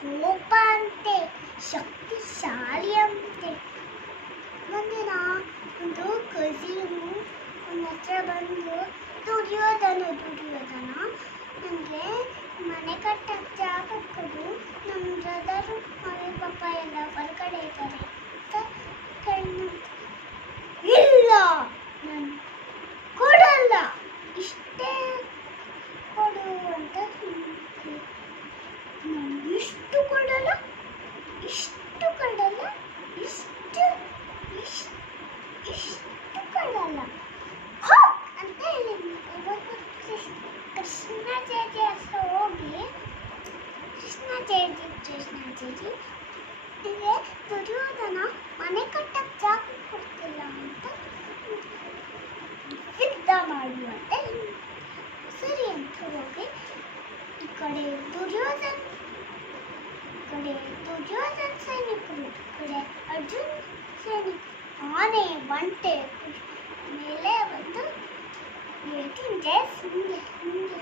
ಕೋಪ ಅಂತೆ ಶಕ್ತಿಶಾಲಿ ಅಂತೆ ಒಂದಿನ ಒಂದು ಕಸೀನು ನನ್ನ ಹತ್ರ ಬಂದು ದುಡಿಯೋದನ ದುಡಿಯೋದನ. ನನಗೆ ಮನೆ ಕಟ್ಟಕ್ಕೆ ಜಾಗ ಕೊಡು. ನಮ್ಮ ಬ್ರದರು, ಮಮ್ಮಿ ಪಾಪ ಎಲ್ಲ ಹೊರಗಡೆ ಇದ್ದಾರೆ. ಅಂತ ಕಣ್ಣು. ಇಲ್ಲ. ನಾನು ಕೊಡಲ್ಲ. ಇಷ್ಟೇ ಕೃಷ್ಣ ಜೇಜಿ ಹತ್ರ ಹೋಗಿ ಕೃಷ್ಣ ಜೇಜಿ ಕೃಷ್ಣ ಜೇಜಿ ನಿಮಗೆ ದುರ್ಯೋಧನ ಮನೆ ಕಟ್ಟಕ್ಕೆ ಜಾಗ ಕೊಡ್ತಿಲ್ಲ ಅಂತ ಯುದ್ಧ ಮಾಡು ಅಂತ ಹೇಳಿದ್ನು. ಸರಿ ಅಂತ ಹೋಗಿ ಈ ಕಡೆ ದುರ್ಯೋಧನ ಈ ಕಡೆ ದುರ್ಯೋಧನ ಸೈನಿಕರು ಈ ಕಡೆ ಅರ್ಜುನ್ ಸೈನಿಕ ಆನೆ ಒಂಟೆ ಮೇಲೆ ಬಂದು ಹೇಳ್ತಿದ್ದೆ ಹಿಂಗೆ ಹಿಂಗೆ ಹಿಂಗೆ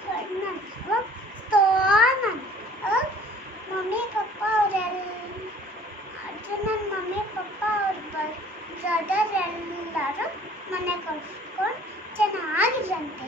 ಜೊತೆ ಎಲ್ಲರೂ ಮನೆ ಕೊಡ್ಸ್ಕೊಂಡು ಚೆನ್ನಾಗಿರಂತೆ